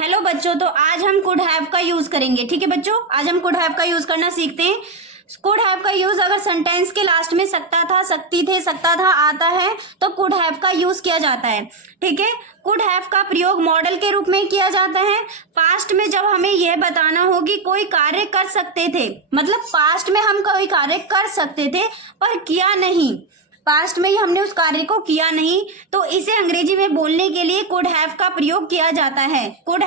Hello बच्चों, तो आज हम कुड हैव का यूज करेंगे। ठीक है बच्चों, आज हम कुड हैव का यूज करना सीखते हैं। कुड हैव का यूज अगर सेंटेंस के लास्ट में सकता था, सकती थे, सकता था आता है तो कुड हैव का यूज किया जाता है। ठीक है, कुड हैव का प्रयोग मॉडल के रूप में किया जाता है। पास्ट में जब हमें यह बताना हो कि कोई कार्य कर सकते थे, मतलब पास्ट में हम कोई कार्य कर सकते थे पर किया नहीं, पास्ट में ही हमने उस कार्य को किया नहीं, तो इसे अंग्रेजी में बोलने के लिए कुड हैव का प्रयोग किया जाता है। कुड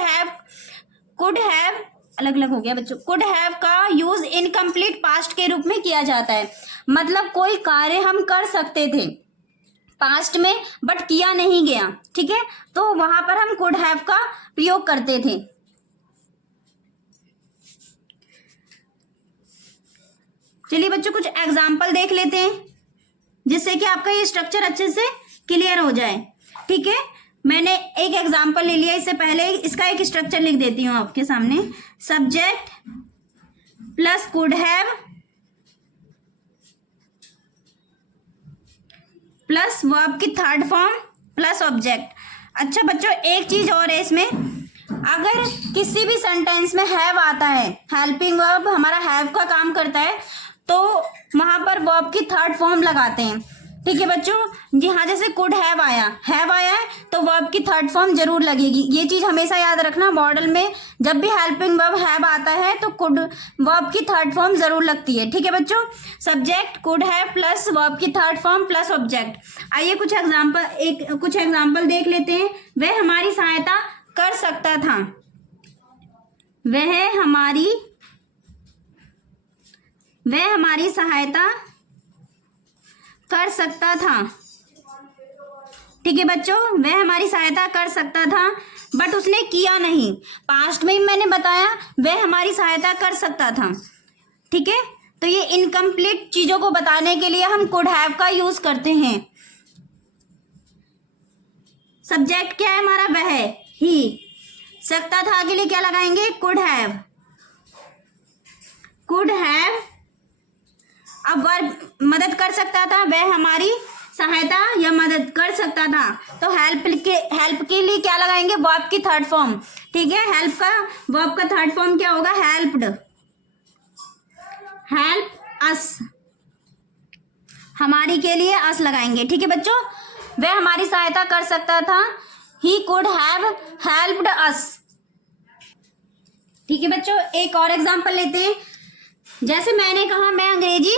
हैव अलग अलग हो गया बच्चों। कुड हैव का यूज इनकम्प्लीट पास्ट के रूप में किया जाता है, मतलब कोई कार्य हम कर सकते थे पास्ट में बट किया नहीं गया। ठीक है, तो वहां पर हम कुड हैव का प्रयोग करते थे। चलिए बच्चों, कुछ एग्जाम्पल देख लेते हैं जिससे कि आपका ये स्ट्रक्चर अच्छे से क्लियर हो जाए। ठीक है, मैंने एक एग्जाम्पल ले लिया, इससे पहले इसका एक स्ट्रक्चर लिख देती हूँ आपके सामने। Subject plus could have plus verb की थर्ड फॉर्म प्लस ऑब्जेक्ट। अच्छा बच्चों, एक चीज और है इसमें, अगर किसी भी सेंटेंस में हैव आता है, हेल्पिंग वर्ब हमारा हैव का काम करता है, तो वहां पर वर्ब की थर्ड फॉर्म लगाते हैं। ठीक है बच्चों, जी हाँ, जैसे कुड हैव आया है तो वर्ब की थर्ड फॉर्म जरूर लगेगी। ये चीज हमेशा याद रखना, मॉडल में जब भी हेल्पिंग वर्ब हैव आता है तो कुड वर्ब की थर्ड फॉर्म जरूर लगती है। ठीक है बच्चों, subject could have plus verb की थर्ड फॉर्म प्लस ऑब्जेक्ट। आइए कुछ एग्जाम्पल देख लेते हैं। वह हमारी सहायता कर सकता था, वह हमारी सहायता कर सकता था। ठीक है बच्चों, वह हमारी सहायता कर सकता था बट उसने किया नहीं। पास्ट में ही मैंने बताया वह हमारी सहायता कर सकता था। ठीक है, तो ये इनकम्प्लीट चीजों को बताने के लिए हम कुड हैव का यूज करते हैं। सब्जेक्ट क्या है हमारा, वह, ही। सकता था के लिए क्या लगाएंगे, कुड हैव। अब वर्ब मदद कर सकता था, वह हमारी सहायता या मदद कर सकता था, तो हेल्प के लिए क्या लगाएंगे, वर्ब की थर्ड फॉर्म। ठीक है, वर्ब का थर्ड फॉर्म क्या होगा, हेल्प अस। हमारी के लिए अस लगाएंगे। ठीक है बच्चों, वह हमारी सहायता कर सकता था, ही कुड हैव हेल्प्ड अस। ठीक है बच्चों, एक और एग्जांपल लेते हैं। जैसे मैंने कहा मैं अंग्रेजी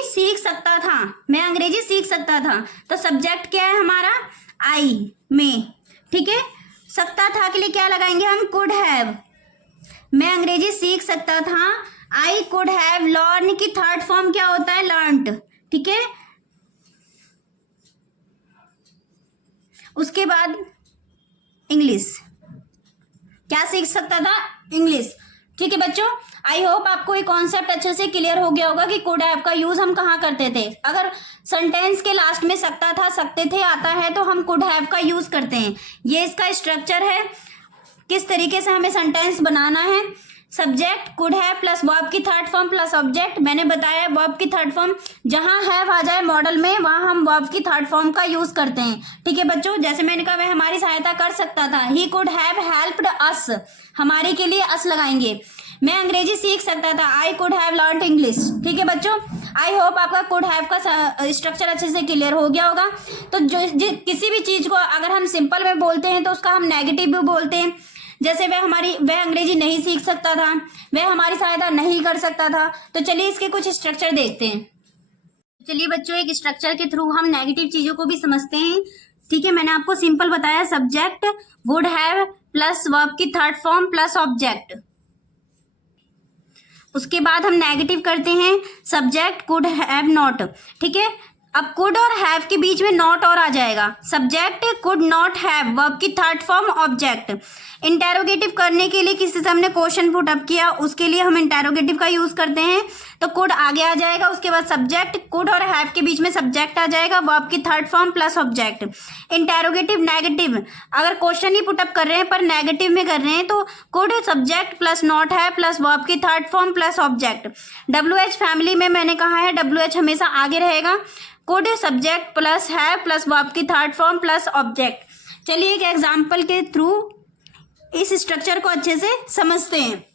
सीख सकता था, तो सब्जेक्ट क्या है हमारा, आई, में। ठीक है, सकता था के लिए क्या लगाएंगे हम, कुड हैव। मैं अंग्रेजी सीख सकता था, आई कुड हैव लर्न की थर्ड फॉर्म क्या होता है, लर्नड। ठीक है, उसके बाद इंग्लिश, क्या सीख सकता था, इंग्लिश। ठीक है बच्चों, आई होप आपको ये कॉन्सेप्ट अच्छे से क्लियर हो गया होगा कि कुड हैव का यूज हम कहाँ करते थे। अगर सेंटेंस के लास्ट में सकता था, सकते थे आता है तो हम कुड हैव का यूज करते हैं। ये इसका स्ट्रक्चर है, किस तरीके से हमें सेंटेंस बनाना है। Subject could have plus verb की थर्ड फॉर्म प्लस ऑब्जेक्ट। मैंने बताया वर्ब की थर्ड फॉर्म जहां हैव आ जाए मॉडल में, वहां हम वर्ब की थर्ड फॉर्म का यूज करते हैं। ठीक है बच्चों, जैसे मैंने कहा वह हमारी सहायता कर सकता था, ही कुड हैव हेल्प्ड अस। हमारी के लिए अस लगाएंगे। मैं अंग्रेजी सीख सकता था, I could have learned English. ठीक है बच्चों, आई होप आपका कुड हैव का स्ट्रक्चर अच्छे से क्लियर हो गया होगा। तो किसी भी चीज को अगर हम सिंपल में बोलते हैं तो उसका हम नेगेटिव भी बोलते हैं। जैसे वह अंग्रेजी नहीं सीख सकता था, वह हमारी सहायता नहीं कर सकता था। तो चलिए इसके कुछ स्ट्रक्चर देखते हैं। चलिए बच्चों, एक स्ट्रक्चर के थ्रू हम नेगेटिव चीजों को भी समझते हैं। ठीक है, मैंने आपको सिंपल बताया, subject would have plus verb की थर्ड फॉर्म प्लस ऑब्जेक्ट। उसके बाद हम नेगेटिव करते हैं, सब्जेक्ट कुड हैव नॉट। ठीक है, अब कुड और हैव के बीच में नॉट और आ जाएगा, subject could not have, verb की थर्ड फॉर्म ऑब्जेक्ट। इंटेरोगेटिव करने के लिए किसी से हमने क्वेश्चन पुट अप किया, उसके लिए हम इंटेरोगेटिव का यूज करते हैं, तो कुड आगे आ जाएगा। उसके बाद सब्जेक्ट कुड और हैव के बीच में सब्जेक्ट आ जाएगा, वर्ब की third form plus object. Interrogative negative, अगर क्वेश्चन ही पुटअप कर रहे हैं पर नेगेटिव में कर रहे हैं तो could subject plus not have plus verb की third form plus object. WH family में मैंने कहा है WH हमेशा आगे रहेगा, could subject plus have plus verb की थर्ड फॉर्म प्लस ऑब्जेक्ट। चलिए एक एग्जाम्पल के थ्रू इस स्ट्रक्चर को अच्छे से समझते हैं।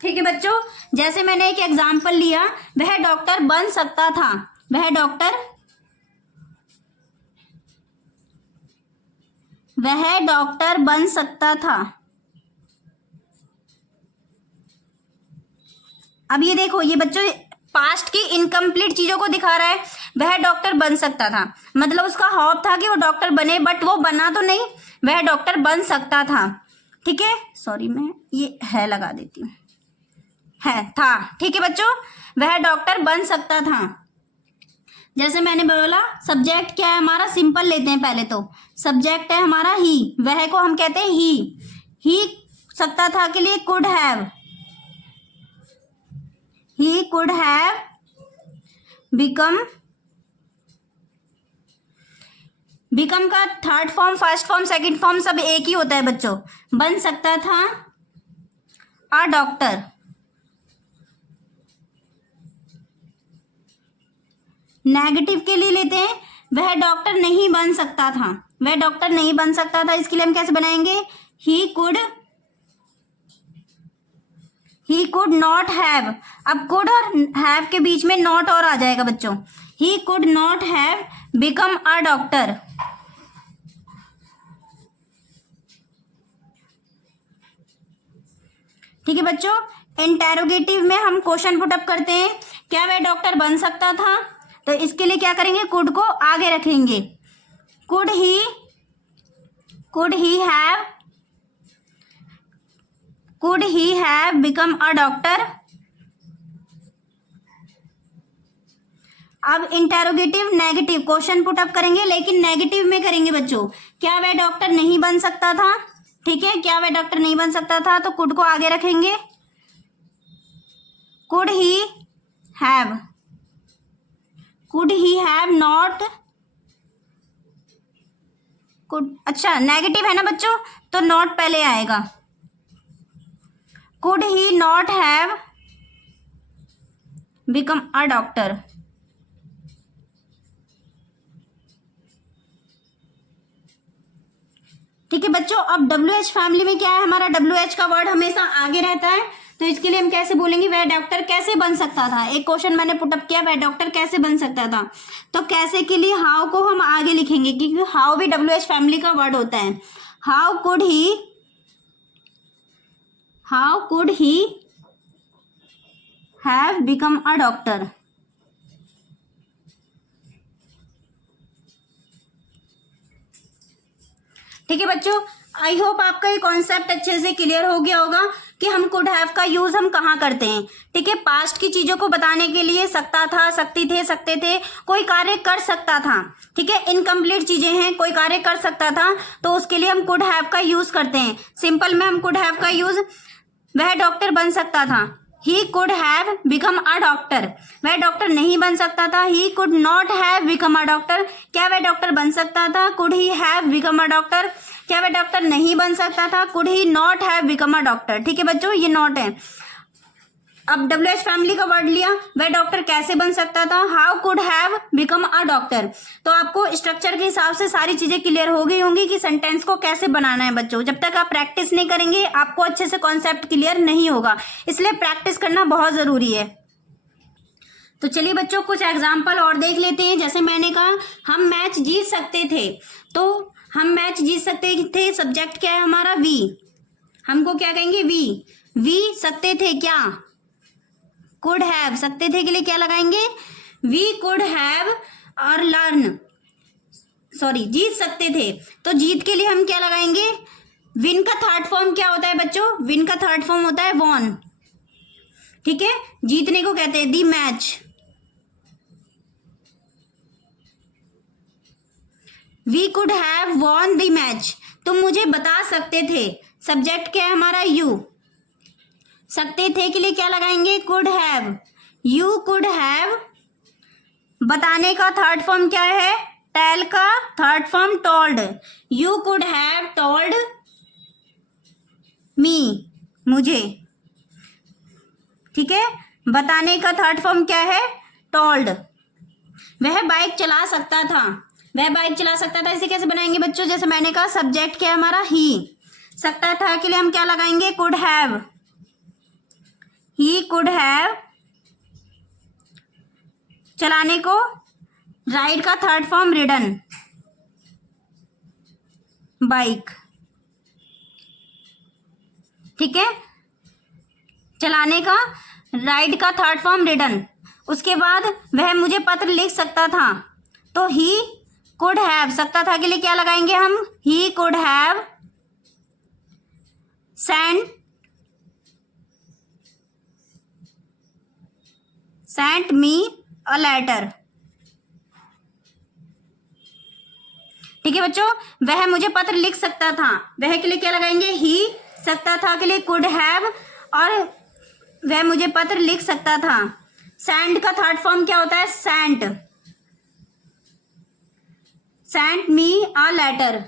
ठीक है बच्चों, जैसे मैंने एक एग्जाम्पल लिया, वह डॉक्टर बन सकता था, वह डॉक्टर बन सकता था। अब ये देखो, ये बच्चों पास्ट की इनकम्प्लीट चीजों को दिखा रहा है। वह डॉक्टर बन सकता था, मतलब उसका हॉप था कि वो डॉक्टर बने, बट वो बना तो नहीं, वह डॉक्टर बन सकता था। ठीक है, सॉरी मैं ये है लगा देती हूँ, है था। ठीक है बच्चों, वह डॉक्टर बन सकता था। जैसे मैंने बोला, सब्जेक्ट क्या है हमारा, सिंपल लेते हैं पहले तो। सब्जेक्ट है हमारा ही, वह को हम कहते हैं ही सकता था के लिए could have, he could have become का third form, first form, second form सब एक ही होता है बच्चों। बन सकता था अ डॉक्टर। नेगेटिव के लिए लेते हैं, वह डॉक्टर नहीं बन सकता था, वह डॉक्टर नहीं बन सकता था। इसके लिए हम कैसे बनाएंगे, ही कुड नॉट हैव। अब कुड और हैव के बीच में नॉट और आ जाएगा बच्चों। He could not have become a doctor. ठीक है बच्चों, इंटेरोगेटिव में हम क्वेश्चन पुट अप करते हैं, क्या वह डॉक्टर बन सकता था, तो इसके लिए क्या करेंगे, कुड को आगे रखेंगे। Could he have become a doctor. अब interrogative negative question put up करेंगे, लेकिन नेगेटिव में करेंगे बच्चों। क्या वह डॉक्टर नहीं बन सकता था, ठीक है, क्या वह डॉक्टर नहीं बन सकता था, तो कुड को आगे रखेंगे। Could he have not, could, अच्छा नेगेटिव है ना बच्चों, तो नॉट पहले आएगा। Could he not have become a doctor. ठीक है बच्चों, अब WH फैमिली में क्या है, हमारा WH का वर्ड हमेशा आगे रहता है, तो इसके लिए हम कैसे बोलेंगे, वह डॉक्टर कैसे बन सकता था। एक क्वेश्चन मैंने पुटअप किया, वह डॉक्टर कैसे बन सकता था, तो कैसे के लिए हाउ को हम आगे लिखेंगे, क्योंकि हाउ भी WH फैमिली का वर्ड होता है। How could he have become a doctor. ठीक है बच्चों, आई होप आपका ये कॉन्सेप्ट अच्छे से क्लियर हो गया होगा कि हम कुड हैव का यूज हम कहाँ करते हैं। ठीक है, पास्ट की चीजों को बताने के लिए सकता था, सकती थे, सकते थे, कोई कार्य कर सकता था। ठीक है, इनकम्प्लीट चीजें हैं, कोई कार्य कर सकता था, तो उसके लिए हम कुड हैव का यूज करते हैं। सिंपल में हम कुड हैव का यूज, वह डॉक्टर बन सकता था, ही could have become a doctor. वह डॉक्टर नहीं बन सकता था, he could not have become a doctor. क्या वह डॉक्टर बन सकता था, could he have become a doctor. क्या वह डॉक्टर नहीं बन सकता था, could he not have become a doctor. ठीक है बच्चों, ये नॉट है। अब WH फैमिली का वर्ड लिया, वह डॉक्टर कैसे बन सकता था, how could have become a doctor. तो आपको स्ट्रक्चर के हिसाब से सारी चीजें क्लियर हो गई होंगी कि सेंटेंस को कैसे बनाना है बच्चों। जब तक आप प्रैक्टिस नहीं करेंगे आपको अच्छे से कॉन्सेप्ट क्लियर नहीं होगा, इसलिए प्रैक्टिस करना बहुत जरूरी है। तो चलिए बच्चों, कुछ एग्जाम्पल और देख लेते हैं। जैसे मैंने कहा हम मैच जीत सकते थे, तो हम मैच जीत सकते थे, सब्जेक्ट क्या है हमारा, वी। हमको क्या कहेंगे, वी सकते थे, क्या, कुड हैव। सकते थे के लिए क्या लगाएंगे, वी कुड हैव और लर्न, सॉरी जीत सकते थे, तो जीत के लिए हम क्या लगाएंगे, विन का थर्ड फॉर्म क्या होता है बच्चों, विन का थर्ड फॉर्म होता है वॉन। ठीक है, जीतने को कहते हैं the match. We could have won the match, तुम मुझे बता सकते थे। सब्जेक्ट क्या है हमारा, यू। सकते थे के लिए क्या लगाएंगे, could have. You could have, बताने का थर्ड फॉर्म क्या है, टेल का third form told. You could have told me, मुझे। ठीक है, बताने का थर्ड फॉर्म क्या है, टोल्ड। वह बाइक चला सकता था, वह बाइक चला सकता था, इसे कैसे बनाएंगे बच्चों, जैसे मैंने कहा सब्जेक्ट क्या है हमारा, ही। सकता था के लिए हम क्या लगाएंगे, could have. He could have, चलाने को राइड का थर्ड फॉर्म रिडन, बाइक। ठीक है, चलाने का राइड का थर्ड फॉर्म रिडन। उसके बाद वह मुझे पत्र लिख सकता था, तो ही कुड हैव, सकता था के लिए क्या लगाएंगे हम, he could have sent me a letter. ठीक है बच्चों, वह मुझे पत्र लिख सकता था, वह के लिए क्या लगाएंगे, ही। सकता था के लिए कुड हैव, और वह मुझे पत्र लिख सकता था। सेंड का थर्ड फॉर्म क्या होता है, sent, sent me a letter.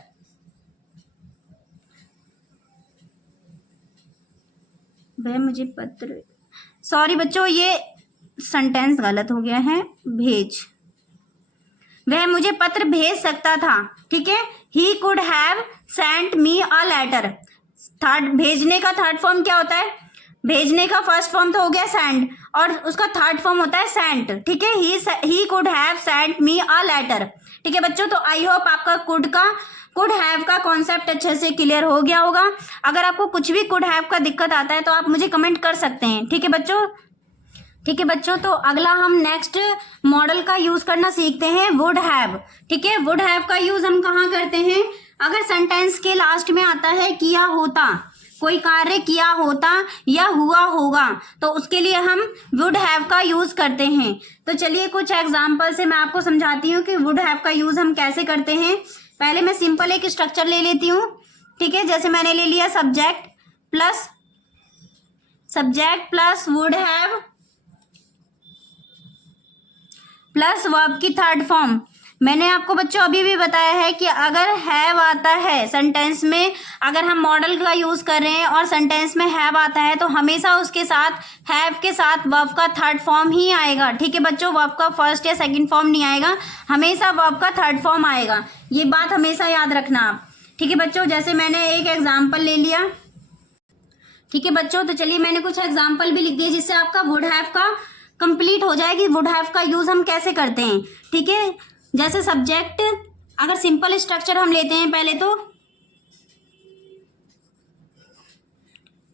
वह मुझे पत्र, सॉरी बच्चों ये सेंटेंस गलत हो गया है, भेज, वह मुझे पत्र भेज सकता था। ठीक है, he could have sent me a letter. Third, भेजने का थर्ड फॉर्म क्या होता है, भेजने का फर्स्ट फॉर्म तो हो गया सेंड, और उसका थर्ड फॉर्म होता है सेंट। ठीक है, he could have sent me a letter. ठीक है बच्चों, तो आई होप आपका कुड हैव का कॉन्सेप्ट अच्छे से क्लियर हो गया होगा। अगर आपको कुछ भी कुड हैव का दिक्कत आता है तो आप मुझे कमेंट कर सकते हैं। ठीक है बच्चों, ठीक है बच्चों, तो अगला हम नेक्स्ट मॉडल का यूज करना सीखते हैं, वुड हैव। ठीक है, वुड हैव का यूज हम कहाँ करते हैं, अगर सेंटेंस के लास्ट में आता है किया होता, कोई कार्य किया होता या हुआ होगा, तो उसके लिए हम वुड हैव का यूज करते हैं। तो चलिए कुछ एग्जाम्पल से मैं आपको समझाती हूँ कि वुड हैव का यूज हम कैसे करते हैं। पहले मैं सिंपल एक स्ट्रक्चर ले लेती हूँ। ठीक है, जैसे मैंने ले लिया subject plus would have plus verb की थर्ड फॉर्म। मैंने आपको बच्चों अभी भी बताया है कि अगर हैव आता है सेंटेंस में, अगर हम मॉडल का यूज कर रहे हैं और सेंटेंस में हैव आता है, तो हमेशा उसके साथ हैव के साथ वर्ब का थर्ड फॉर्म ही आएगा। ठीक है बच्चों, वर्ब का फर्स्ट या सेकंड फॉर्म नहीं आएगा, हमेशा वर्ब का थर्ड फॉर्म आएगा। ये बात हमेशा याद रखना आप। ठीक है बच्चों, जैसे मैंने एक एग्जाम्पल ले लिया। ठीक है बच्चों, तो चलिए मैंने कुछ एग्जाम्पल भी लिख दिए जिससे आपका वुड हैव का कंप्लीट हो जाए कि वुड हैव का यूज हम कैसे करते हैं। ठीक है, जैसे सब्जेक्ट, अगर सिंपल स्ट्रक्चर हम लेते हैं पहले तो।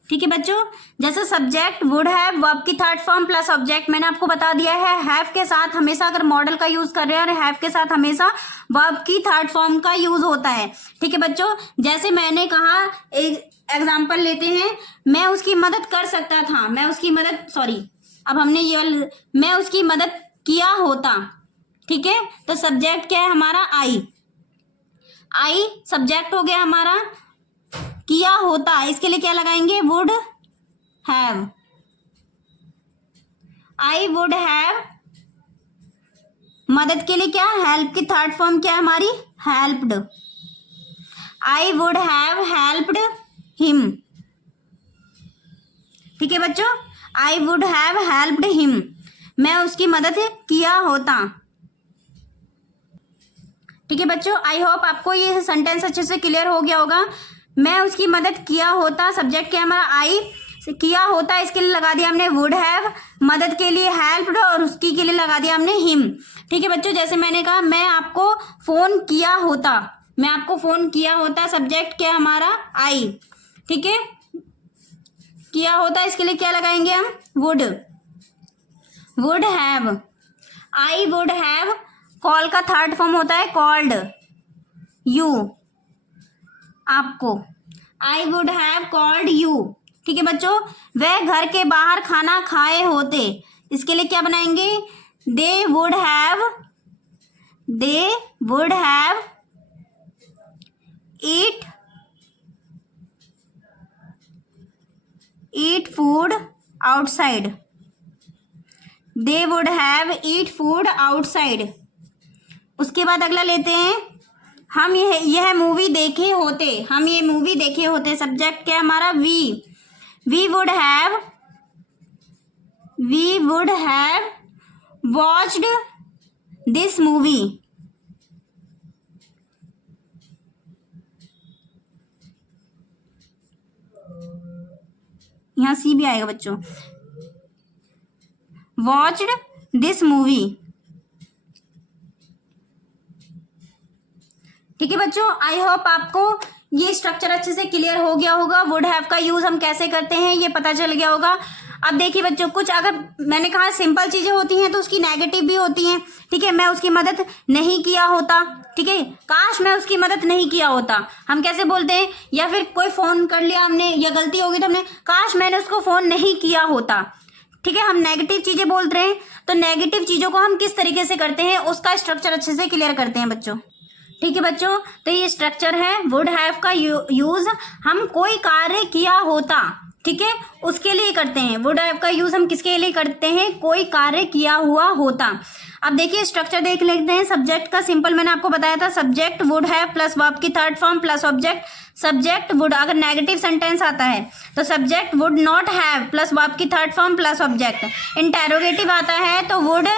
ठीक है बच्चों, जैसे सब्जेक्ट वुड हैव, वर्ब की थर्ड फॉर्म प्लस ऑब्जेक्ट, मैंने आपको बता दिया है हैव के साथ हमेशा अगर मॉडल का यूज कर रहे हैं और हैव के साथ हमेशा वर्ब की थर्ड फॉर्म का यूज होता है। ठीक है बच्चों, जैसे मैंने कहा, एक एग्जाम्पल लेते हैं, मैं उसकी मदद कर सकता था, मैं उसकी मदद, सॉरी अब हमने ये, मैं उसकी मदद किया होता। ठीक है, तो सब्जेक्ट क्या है हमारा, आई सब्जेक्ट हो गया हमारा, किया होता, इसके लिए क्या लगाएंगे, would have. I would have, मदद के लिए क्या, हेल्प की थर्ड फॉर्म क्या है हमारी, helped. I would have helped him. ठीक है बच्चों, आई वुड हैव हेल्प्ड हिम, मैं उसकी मदद किया होता। ठीक है बच्चों, आई होप आपको ये सेंटेंस अच्छे से क्लियर हो गया होगा। मैं उसकी मदद किया होता, सब्जेक्ट क्या हमारा आई, किया होता इसके लिए लगा दिया हमने वुड हैव, मदद के लिए हेल्प्ड, और उसकी के लिए लगा दिया हमने हिम। ठीक है बच्चों, जैसे मैंने कहा मैं आपको फोन किया होता, मैं आपको फोन किया होता, सब्जेक्ट क्या हमारा आई। ठीक है, किया होता इसके लिए क्या लगाएंगे हम, would have. I would have, call का थर्ड फॉर्म होता है कॉल्ड, यू, आपको, आई वुड हैव कॉल्ड यू। ठीक है बच्चों, वह घर के बाहर खाना खाए होते, इसके लिए क्या बनाएंगे, they would have eat food outside, they would have eat food outside. उसके बाद अगला लेते हैं, हम यह मूवी देखे होते, हम ये मूवी देखे होते, सब्जेक्ट क्या हमारा we would have watched this movie. यहाँ सी भी आएगा बच्चों। Watched this movie. ठीक है बच्चों, आई होप आपको ये स्ट्रक्चर अच्छे से क्लियर हो गया होगा। वुड हैव का यूज हम कैसे करते हैं ये पता चल गया होगा। अब देखिए बच्चों, कुछ अगर मैंने कहा सिंपल चीजें होती हैं तो उसकी नेगेटिव भी होती हैं। ठीक है, मैं उसकी मदद नहीं किया होता, ठीक है, काश मैं उसकी मदद नहीं किया होता, हम कैसे बोलते हैं। या फिर कोई फोन कर लिया हमने या गलती हो गई तो हमने काश मैंने उसको फोन नहीं किया होता। ठीक है, हम नेगेटिव चीजें बोल रहे हैं तो नेगेटिव चीजों को हम किस तरीके से करते हैं उसका स्ट्रक्चर अच्छे से क्लियर करते हैं बच्चों। ठीक है बच्चों, तो ये स्ट्रक्चर है वुड हैव का यूज हम कोई कार्य किया होता, ठीक है, उसके लिए करते हैं। वुड हैव का यूज हम किसके लिए करते हैं, कोई कार्य किया हुआ होता। अब देखिए स्ट्रक्चर देख लेते हैं। सब्जेक्ट का सिंपल मैंने आपको बताया था, subject would have plus verb की third form plus object. Subject would, अगर नेगेटिव सेंटेंस आता है तो subject would not have plus verb की third form plus object. Interrogative आता है तो वुड,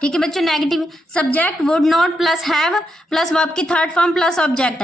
ठीक है बच्चों, negative subject would not plus have plus verb की third form plus object.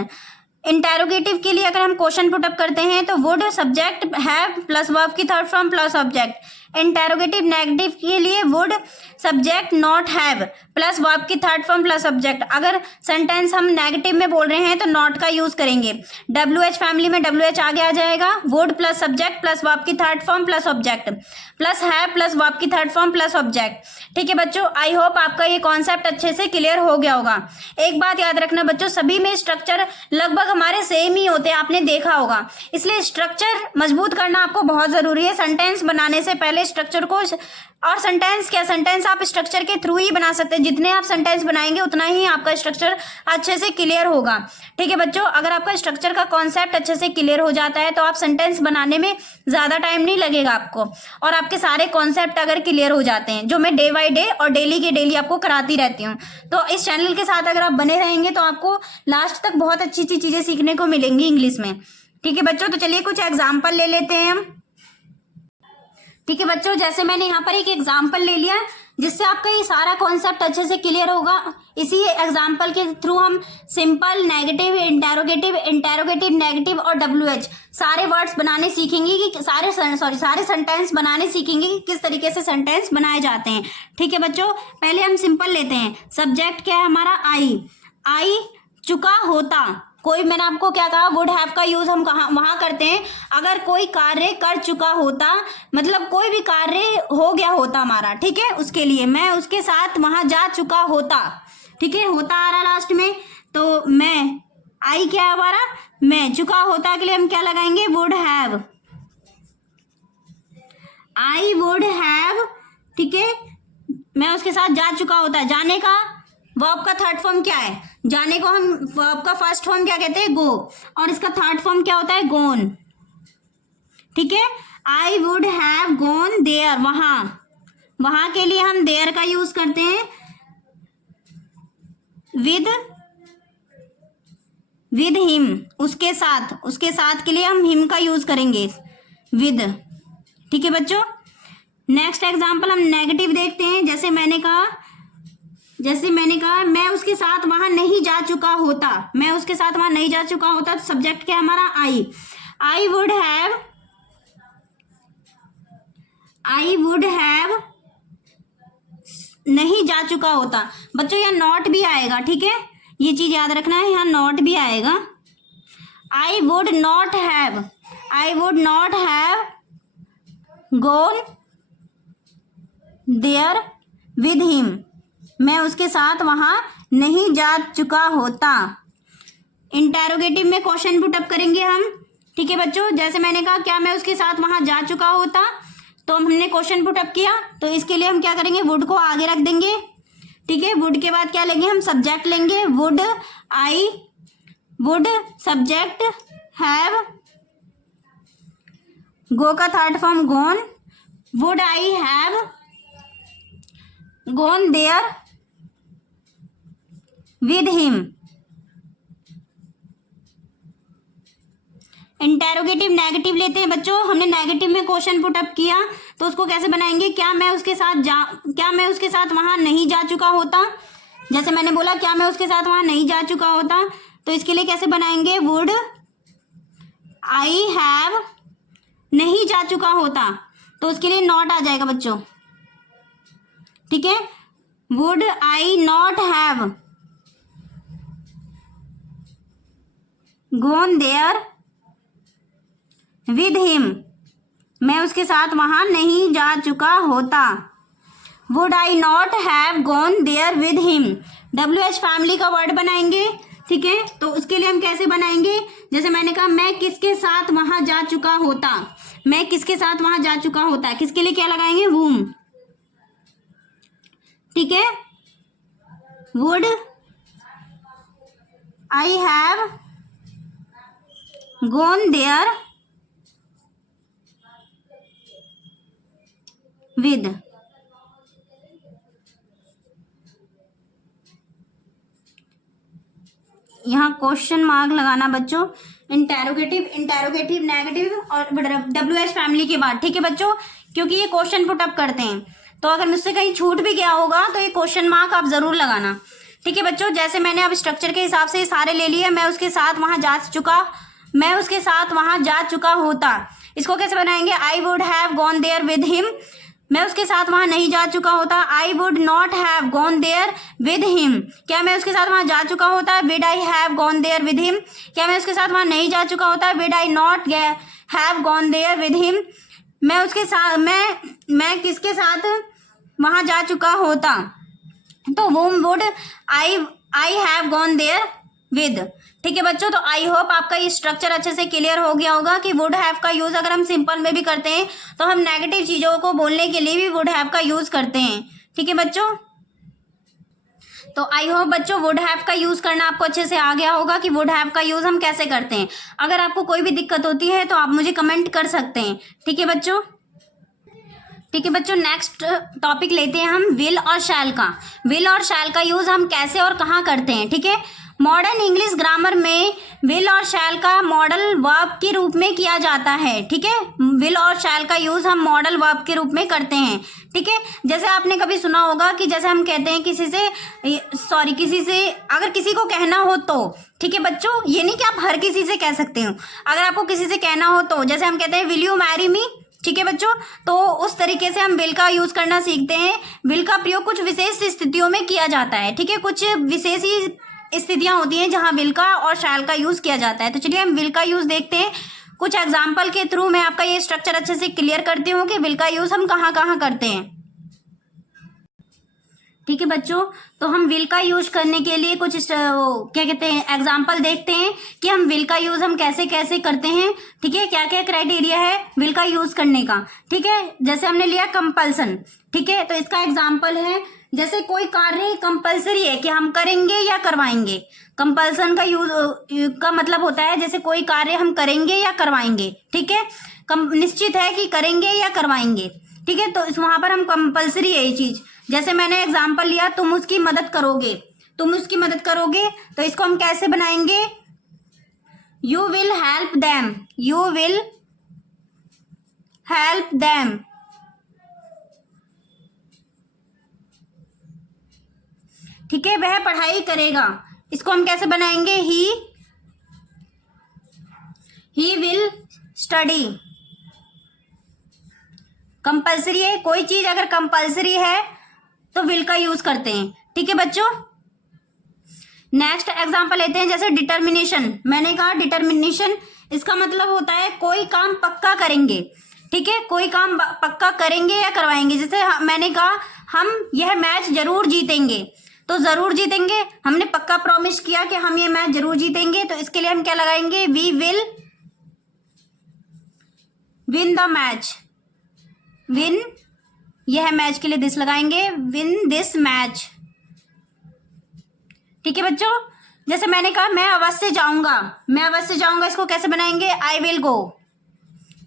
Interrogative के लिए अगर हम क्वेश्चन पुटअप करते हैं तो would subject have plus verb की third form plus object. Interrogative negative के लिए would subject not have plus verb की थर्ड फॉर्म प्लस ऑब्जेक्ट। अगर सेंटेंस हम नेगेटिव में बोल रहे हैं तो नॉट का यूज करेंगे। WH फैमिली में WH आगे आ जाएगा, would plus subject plus verb की third form plus object plus have plus verb की थर्ड फॉर्म प्लस ऑब्जेक्ट। ठीक है बच्चों, आई होप आपका ये कॉन्सेप्ट अच्छे से क्लियर हो गया होगा। एक बात याद रखना बच्चों, सभी में स्ट्रक्चर लगभग हमारे सेम ही होते हैं, आपने देखा होगा, इसलिए स्ट्रक्चर मजबूत करना आपको बहुत जरूरी है। सेंटेंस बनाने से पहले स्ट्रक्चर को, और सेंटेंस क्या, सेंटेंस आप स्ट्रक्चर के थ्रू ही बना सकते हैं। जितने आप सेंटेंस बनाएंगे उतना ही आपका स्ट्रक्चर अच्छे से क्लियर होगा। ठीक है बच्चों, अगर आपका स्ट्रक्चर का कॉन्सेप्ट अच्छे से क्लियर हो जाता है तो आप सेंटेंस बनाने में ज्यादा टाइम नहीं लगेगा आपको, और आपके सारे कॉन्सेप्ट अगर क्लियर हो जाते हैं, जो मैं डे बाय डे और डेली के डेली आपको कराती रहती हूँ। तो इस चैनल के साथ अगर आप बने रहेंगे तो आपको लास्ट तक बहुत अच्छी अच्छी चीजें सीखने को मिलेंगी इंग्लिश में। ठीक है बच्चों, तो चलिए कुछ एग्जाम्पल ले लेते हैं हम। ठीक है बच्चों, जैसे मैंने यहाँ पर एक एग्जाम्पल ले लिया जिससे आपका ये सारा कॉन्सेप्ट अच्छे से क्लियर होगा। इसी एग्जाम्पल के थ्रू हम सिंपल, नेगेटिव, इंटेरोगेटिव, नेगेटिव और WH सारे वर्ड्स बनाने सीखेंगे कि सारे सेंटेंस बनाने सीखेंगे कि किस तरीके से सेंटेंस बनाए जाते हैं। ठीक है बच्चों, पहले हम सिंपल लेते हैं। सब्जेक्ट क्या है हमारा, आई चुका होता। कोई, मैंने आपको क्या कहा, वुड हैव का यूज हम कहाँ वहां करते हैं अगर कोई कार्य कर चुका होता, मतलब कोई भी कार्य हो गया होता हमारा, ठीक है, उसके लिए मैं उसके साथ वहां जा चुका होता। ठीक है, होता आ रहा लास्ट में, तो मैं, आई क्या है हमारा, मैं, चुका होता के लिए हम क्या लगाएंगे, would have, I would have. ठीक है, मैं उसके साथ जा चुका होता। जाने का वर्ब का थर्ड फॉर्म क्या है, जाने को हम वर्ब का फर्स्ट फॉर्म क्या कहते हैं, गो, और इसका थर्ड फॉर्म क्या होता है, गोन। ठीक है, I would have gone there, वहां के लिए हम देयर का यूज करते हैं विद हिम, उसके साथ के लिए हम हिम का यूज करेंगे विद। ठीक है बच्चों, नेक्स्ट एग्जांपल हम नेगेटिव देखते हैं। जैसे मैंने कहा मैं उसके साथ वहां नहीं जा चुका होता, मैं उसके साथ वहां नहीं जा चुका होता, तो सब्जेक्ट क्या है हमारा, आई वुड हैव नहीं जा चुका होता। बच्चों यहाँ नॉट भी आएगा, ठीक है, ये चीज याद रखना है, यहाँ नॉट भी आएगा। I would not have gone there with him, मैं उसके साथ वहां नहीं जा चुका होता। इंटेरोगेटिव में क्वेश्चन पुटअप करेंगे हम। ठीक है बच्चों, जैसे मैंने कहा क्या मैं उसके साथ वहां जा चुका होता, तो हमने क्वेश्चन पुटअप किया, तो इसके लिए हम क्या करेंगे, वुड को आगे रख देंगे। ठीक है, वुड के बाद क्या लेंगे हम, सब्जेक्ट लेंगे, would, I would, subject have, go का third form gone, would I have gone there with him. Interrogative negative लेते हैं बच्चों। हमने नेगेटिव में क्वेश्चन पुटअप किया तो उसको कैसे बनाएंगे, क्या मैं उसके साथ वहां नहीं जा चुका होता। जैसे मैंने बोला क्या मैं उसके साथ वहां नहीं जा चुका होता, तो इसके लिए कैसे बनाएंगे, वुड आई हैव नहीं जा चुका होता, तो उसके लिए नॉट आ जाएगा बच्चों। ठीक है, would I not have gone there with him, मैं उसके साथ वहां नहीं जा चुका होता। Would I not have gone there with him, WH family का वर्ड बनाएंगे। ठीक है, तो उसके लिए हम कैसे बनाएंगे, जैसे मैंने कहा मैं किसके साथ वहां जा चुका होता, मैं किसके साथ वहां जा चुका होता, किसके लिए क्या लगाएंगे, whom। ठीक है, would I have gone there with, यहाँ क्वेश्चन मार्क लगाना बच्चों, इंटेरोगेटिव नेगेटिव और WH फैमिली के बाद। ठीक है बच्चों, क्योंकि ये क्वेश्चन पुट अप करते हैं, तो अगर मुझसे कहीं छूट भी गया होगा तो ये क्वेश्चन मार्क आप जरूर लगाना। ठीक है बच्चों, जैसे मैंने अब स्ट्रक्चर के हिसाब से सारे ले लिए, मैं उसके साथ वहां जा चुका होता, इसको कैसे बनाएंगे, I would have gone there with him, मैं उसके साथ वहां नहीं जा चुका होता, I would not have gone there with him, क्या मैं उसके साथ वहां जा चुका होता, would I have gone there with him, क्या मैं उसके साथ वहां नहीं जा चुका होता, would I not have gone there with him, मैं उसके साथ मैं किसके साथ वहां जा चुका होता, तो whom would I have gone there with. ठीक है बच्चों, तो आई होप आपका ये स्ट्रक्चर अच्छे से क्लियर हो गया होगा कि वुड हैव का यूज अगर हम सिंपल में भी करते हैं तो हम नेगेटिव चीजों को बोलने के लिए भी वुड हैव का यूज करते हैं। ठीक है बच्चों, तो आई होप बच्चों वुड हैव का यूज करना आपको अच्छे से आ गया होगा कि वुड हैव का यूज हम कैसे करते हैं। अगर आपको कोई भी दिक्कत होती है तो आप मुझे कमेंट कर सकते हैं। ठीक है बच्चों, नेक्स्ट टॉपिक लेते हैं हम विल और शैल का। विल और शैल का यूज हम कैसे और कहाँ करते हैं। ठीक है, मॉडर्न इंग्लिश ग्रामर में विल और शैल का मॉडल वर्ब के रूप में किया जाता है। ठीक है, विल और शैल का यूज हम मॉडल वर्ब के रूप में करते हैं। ठीक है, जैसे आपने कभी सुना होगा कि जैसे हम कहते हैं किसी से अगर किसी को कहना हो तो, ठीक है बच्चों, ये नहीं कि आप हर किसी से कह सकते हो, अगर आपको किसी से कहना हो तो, जैसे हम कहते हैं विल यू मैरी मी। ठीक है बच्चों, तो उस तरीके से हम विल का यूज करना सीखते हैं। विल का प्रयोग कुछ विशेष स्थितियों में किया जाता है। ठीक है, कुछ विशेष ही स्थितियां होती हैं जहां विल का और शैल का यूज किया जाता है। तो चलिए हम विल का यूज देखते हैं। कुछ एग्जाम्पल के थ्रू मैं आपका ये स्ट्रक्चर अच्छे से क्लियर करती हूँ कि विल का यूज हम कहाँ कहाँ करते हैं। ठीक है बच्चों, तो हम विल का यूज करने के लिए कुछ क्या कहते हैं एग्जाम्पल देखते हैं कि हम विल का यूज हम कैसे कैसे करते हैं। ठीक है, क्या क्या क्राइटेरिया है विल का यूज करने का। ठीक है, जैसे हमने लिया कंपल्सन। ठीक है, तो इसका एग्जाम्पल है जैसे कोई कार्य कंपल्सरी है कि हम करेंगे या करवाएंगे। कंपल्सन का यूज का मतलब होता है जैसे कोई कार्य हम करेंगे या करवाएंगे। ठीक है, निश्चित है कि करेंगे या करवाएंगे। ठीक है, तो इस वहां पर हम कंपल्सरी है ये चीज। जैसे मैंने एग्जाम्पल लिया तुम उसकी मदद करोगे, तो इसको हम कैसे बनाएंगे, यू विल हेल्प देम, ठीक है, वह पढ़ाई करेगा, इसको हम कैसे बनाएंगे, ही विल स्टडी। कंपल्सरी है, कोई चीज अगर कंपल्सरी है तो विल का यूज करते हैं। ठीक है बच्चों, नेक्स्ट एग्जांपल लेते हैं जैसे डिटर्मिनेशन। मैंने कहा डिटर्मिनेशन, इसका मतलब होता है कोई काम पक्का करेंगे। ठीक है, कोई काम पक्का करेंगे या करवाएंगे। जैसे मैंने कहा हम यह मैच जरूर जीतेंगे, तो जरूर जीतेंगे, हमने पक्का प्रॉमिस किया कि हम ये मैच जरूर जीतेंगे, तो इसके लिए हम क्या लगाएंगे, we will win the match. Win, यह मैच के लिए दिस लगाएंगे, विन दिस मैच। ठीक है बच्चों, जैसे मैंने कहा मैं अवश्य जाऊंगा, इसको कैसे बनाएंगे, आई विल गो।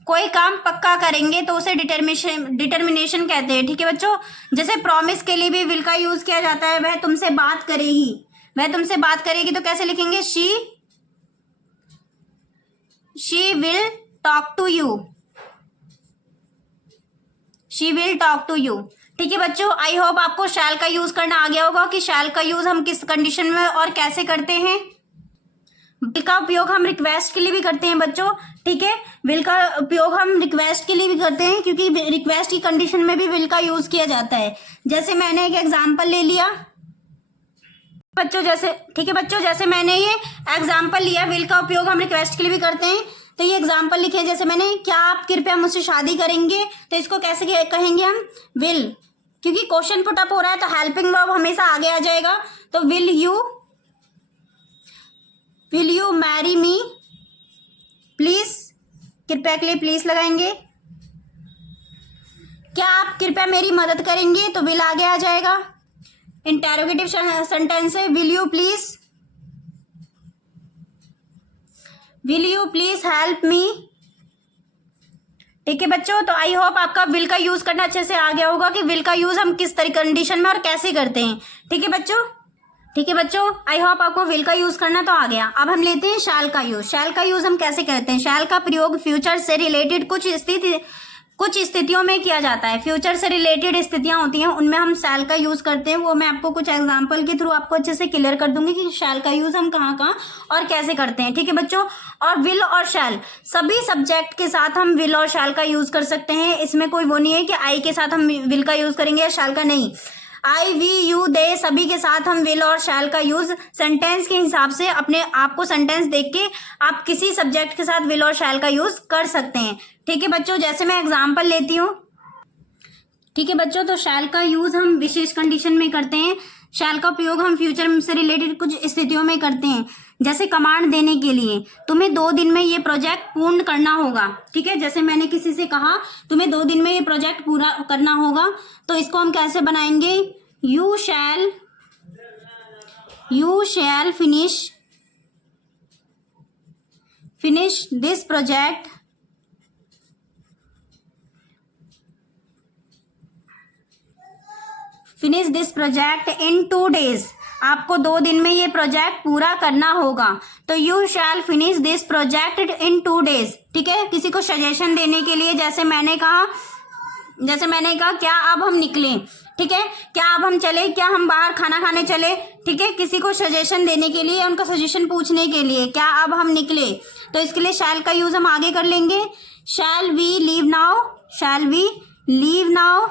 कोई काम पक्का करेंगे तो उसे डिटर्मिनेशन कहते हैं। ठीक है बच्चों, जैसे प्रॉमिस के लिए भी विल का यूज किया जाता है, वह तुमसे बात करेगी, तो कैसे लिखेंगे, she will talk to you. ठीक है बच्चों, आई होप आपको शैल का यूज करना आ गया होगा कि शैल का यूज हम किस कंडीशन में और कैसे करते हैं। विल का उपयोग हम रिक्वेस्ट के लिए भी करते हैं बच्चों, ठीक है। विल का उपयोग हम रिक्वेस्ट के लिए भी करते हैं, क्योंकि रिक्वेस्ट की कंडीशन में भी विल का यूज किया जाता है। जैसे मैंने एक एग्जांपल ले लिया बच्चों, जैसे ठीक है बच्चों, जैसे मैंने ये एग्जांपल लिया, विल का उपयोग हम रिक्वेस्ट के लिए भी करते हैं। तो ये एग्जांपल लिखे, जैसे मैंने, क्या आप कृपया मुझसे शादी करेंगे, तो इसको कैसे कहेंगे हम, विल, क्योंकि क्वेश्चन पुट अप हो रहा है तो हेल्पिंग वर्ब हमेशा आगे आ जाएगा। तो will you marry me, please, कृपया के लिए प्लीज लगाएंगे। क्या आप कृपया मेरी मदद करेंगे, तो विल आगे आ जाएगा। इंटेरोगेटिव सेंटेंस है, will you please help me, ठीक है बच्चों। तो आई होप आपका विल का यूज करना अच्छे से आ गया होगा कि विल का यूज हम किस तरह कंडीशन में और कैसे करते हैं, ठीक है बच्चों। ठीक है बच्चों, आई होप आपको विल का यूज करना तो आ गया। अब हम लेते हैं शैल का यूज। शैल का यूज हम कैसे करते हैं? शैल का प्रयोग फ्यूचर से रिलेटेड कुछ स्थितियों में किया जाता है। फ्यूचर से रिलेटेड स्थितियां होती हैं, उनमें हम शैल का यूज करते हैं। वो मैं आपको कुछ एग्जांपल के थ्रू आपको अच्छे से क्लियर कर दूंगी कि शैल का यूज हम कहाँ कहाँ और कैसे करते हैं, ठीक है बच्चों। और विल और शैल, सभी सब्जेक्ट के साथ हम विल और शैल का यूज कर सकते हैं। इसमें कोई वो नहीं है कि आई के साथ हम विल का यूज करेंगे या शैल का, नहीं। आई, वी, यू, दे, सभी के साथ हम विल और शैल का यूज सेंटेंस के हिसाब से, अपने आपको सेंटेंस देख के आप किसी सब्जेक्ट के साथ विल और शैल का यूज कर सकते हैं, ठीक है बच्चों। जैसे मैं एग्जांपल लेती हूँ, ठीक है बच्चों। तो शैल का यूज हम विशेष कंडीशन में करते हैं। शैल का प्रयोग हम फ्यूचर से रिलेटेड कुछ स्थितियों में करते हैं। जैसे कमांड देने के लिए, तुम्हें 2 दिन में ये प्रोजेक्ट पूर्ण करना होगा, ठीक है। जैसे मैंने किसी से कहा तुम्हें 2 दिन में ये प्रोजेक्ट पूरा करना होगा, तो इसको हम कैसे बनाएंगे? You shall finish this project in 2 days। आपको 2 दिन में ये प्रोजेक्ट पूरा करना होगा। तो you shall finish this project in 2 days, ठीक है। किसी को सजेशन देने के लिए, जैसे मैंने कहा क्या अब हम निकलें, ठीक है, क्या अब हम चले, क्या हम बाहर खाना खाने चले, ठीक है। किसी को सजेशन देने के लिए, उनका सजेशन पूछने के लिए, क्या अब हम निकले, तो इसके लिए शैल का यूज हम आगे कर लेंगे। शैल वी लीव नाउ,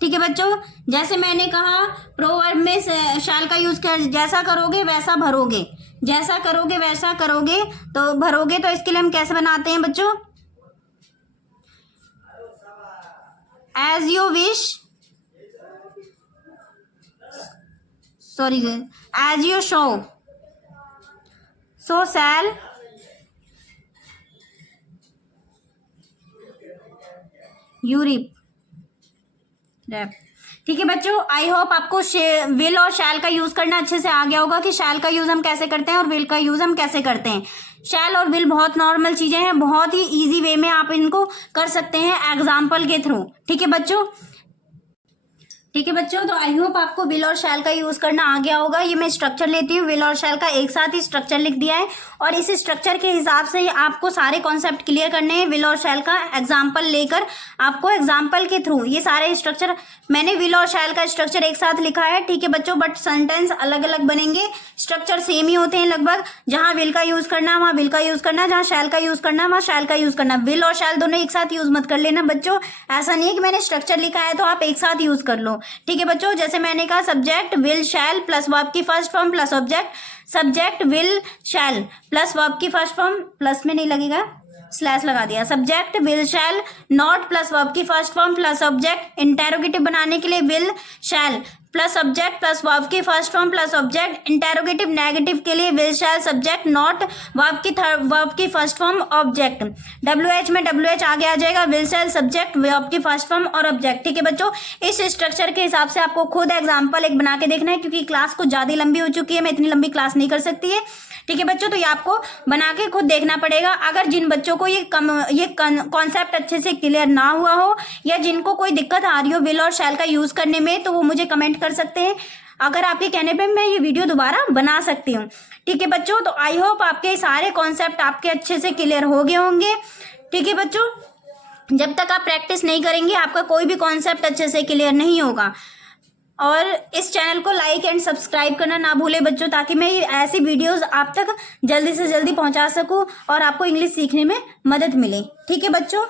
ठीक है बच्चों। जैसे मैंने कहा प्रोवर्ब में शैल का यूज कर, जैसा करोगे वैसा भरोगे, तो भरोगे। तो इसके लिए हम कैसे बनाते हैं बच्चों? As you wish, as you sow, so shall you reap, ठीक है बच्चों। आई होप आपको विल और शैल का यूज करना अच्छे से आ गया होगा कि शैल का यूज हम कैसे करते हैं और विल का यूज हम कैसे करते हैं। शैल और विल बहुत नॉर्मल चीजें हैं, बहुत ही इजी वे में आप इनको कर सकते हैं एग्जाम्पल के थ्रू, ठीक है बच्चों। तो आई होप आपको विल और शैल का यूज करना आ गया होगा। ये मैं स्ट्रक्चर लेती हूँ, विल और शैल का एक साथ ही स्ट्रक्चर लिख दिया है, और इस स्ट्रक्चर के हिसाब से आपको सारे कॉन्सेप्ट क्लियर करने हैं। विल और शैल का एग्जाम्पल लेकर आपको एग्जाम्पल के थ्रू ये सारे स्ट्रक्चर, मैंने विल और शैल का स्ट्रक्चर एक साथ लिखा है, ठीक है बच्चों, बट सेंटेंस अलग अलग बनेंगे। स्ट्रक्चर सेम ही होते हैं लगभग, जहां विल का यूज करना वहां विल का यूज करना, जहां शैल का यूज करना वहां शैल का यूज करना। विल और शैल दोनों एक साथ यूज मत कर लेना बच्चों। ऐसा नहीं है कि मैंने स्ट्रक्चर लिखा है तो आप एक साथ यूज कर लो, ठीक है बच्चों। जैसे मैंने कहा subject will shall plus verb की first form plus object, subject will shall plus verb की फर्स्ट फॉर्म, प्लस में नहीं लगेगा, स्लैश लगा दिया। Subject will shall not plus verb की first form plus object. Interrogative बनाने के लिए will shall plus subject plus verb की first form plus object. Interrogative negative के लिए will shall subject not verb की फर्स्ट फॉर्म ऑब्जेक्ट। WH में WH आगे आ जाएगा, विल शैल सब्जेक्ट वर्ब की फर्स्ट फॉर्म और ऑब्जेक्ट, ठीक है बच्चों। इस स्ट्रक्चर के हिसाब से आपको खुद एग्जाम्पल एक बना के देखना है, क्योंकि क्लास कुछ ज्यादा लंबी हो चुकी है, मैं इतनी लंबी क्लास नहीं कर सकती है, ठीक है बच्चों। तो ये आपको बना के खुद देखना पड़ेगा। अगर जिन बच्चों को ये कॉन्सेप्ट अच्छे से क्लियर ना हुआ हो या जिनको कोई दिक्कत आ रही हो विल और शैल का यूज करने में, तो वो मुझे कमेंट कर सकते हैं। अगर आपके कहने पे मैं ये वीडियो दोबारा बना सकती हूँ, ठीक है बच्चों। तो आई होप आपके सारे कॉन्सेप्ट आपके अच्छे से क्लियर हो गए होंगे, ठीक है बच्चों। जब तक आप प्रैक्टिस नहीं करेंगे आपका कोई भी कॉन्सेप्ट अच्छे से क्लियर नहीं होगा। और इस चैनल को लाइक एंड सब्सक्राइब करना ना भूले बच्चों, ताकि मैं ऐसी वीडियोस आप तक जल्दी से जल्दी पहुंचा सकूं और आपको इंग्लिश सीखने में मदद मिले। ठीक है बच्चों।